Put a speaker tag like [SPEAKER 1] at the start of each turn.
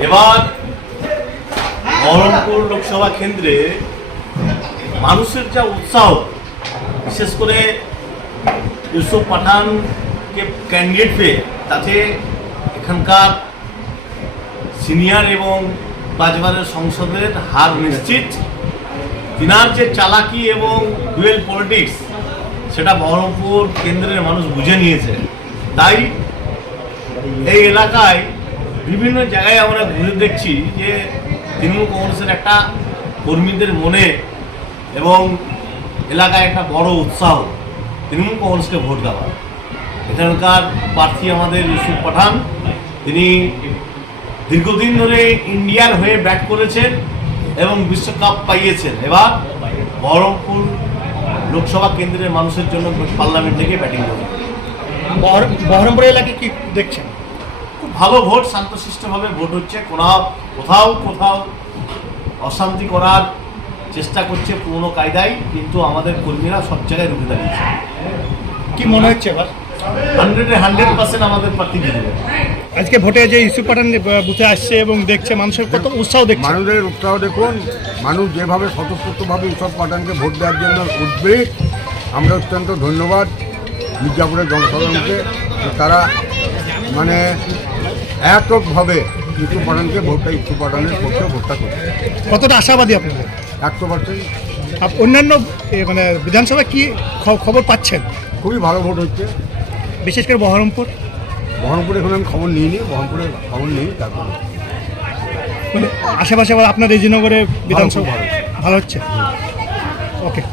[SPEAKER 1] এবার বহরমপুর লোকসভা কেন্দ্রে মানুষের যা উৎসাহ, বিশেষ করে ইউসুফ পাঠানকে ক্যান্ডিডেট পেয়ে, তাতে এখানকার সিনিয়র এবং পাঁচবারের সংসদের হার নিশ্চিত। তিনার যে চালাকি এবং ডুয়েল পলিটিক্স, সেটা বহরমপুর কেন্দ্রের মানুষ বুঝে নিয়েছে। তাই এই এলাকায় বিভিন্ন জায়গায় আমরা ঘুরে দেখছি যে তৃণমূল কংগ্রেসের একটা কর্মীদের মনে এবং এলাকায় একটা বড় উৎসাহ তৃণমূল কংগ্রেসকে ভোট দেওয়া। এখানকার প্রার্থী আমাদের ইউসুফ পাঠান, তিনি দীর্ঘদিন ধরে ইন্ডিয়ার হয়ে ব্যাট করেছেন এবং বিশ্বকাপ পাইয়েছেন। এবার বহরমপুর লোকসভা কেন্দ্রের মানুষের জন্য পার্লামেন্ট থেকে ব্যাটিং করবেন।
[SPEAKER 2] বহরমপুর এলাকায় কি দেখছেন?
[SPEAKER 1] খুব ভালো ভোট, শান্তশিষ্টভাবে ভোট হচ্ছে। কোথাও অশান্তি করার চেষ্টা করছে পুরনো কায়দায়, কিন্তু আমাদের কর্মীরা সব জায়গায় রুখে দাঁড়িয়েছে।
[SPEAKER 2] কি মনে হচ্ছে এবার?
[SPEAKER 1] 100% আমাদের প্রার্থী জিতবে।
[SPEAKER 2] আজকে ভোটে যে ইউসুফ পাঠান বুথে আসছে এবং দেখছে, মানুষের কত উৎসাহ দেখছে।
[SPEAKER 3] মানুষের উৎসাহ দেখুন, মানুষ যেভাবে স্বতঃস্ফূর্তভাবে ইউসুফ পাঠানকে ভোট দেওয়ার জন্য উদ্বেগ। আমরা অত্যন্ত ধন্যবাদ মির্জাপুরের জনসাধারণকে, তারা মানে এককভাবে ইউসুফ পাঠানকে ইউসুফ পাঠানের পক্ষে ভোটটা করছে।
[SPEAKER 2] কতটা আশাবাদী আপনাদের?
[SPEAKER 3] 100%।
[SPEAKER 2] অন্যান্য মানে বিধানসভায় কি খবর পাচ্ছেন?
[SPEAKER 3] খুবই ভালো ভোট হচ্ছে,
[SPEAKER 2] বিশেষ করে বহরমপুরে
[SPEAKER 3] এখন আমি খবর নিইনি, বহরমপুরে খবর নেই। তারপরে
[SPEAKER 2] মানে আশেপাশে আবার আপনার রেজিনগরে বিধানসভা
[SPEAKER 3] ভালো।
[SPEAKER 2] ভালো হচ্ছে। ওকে।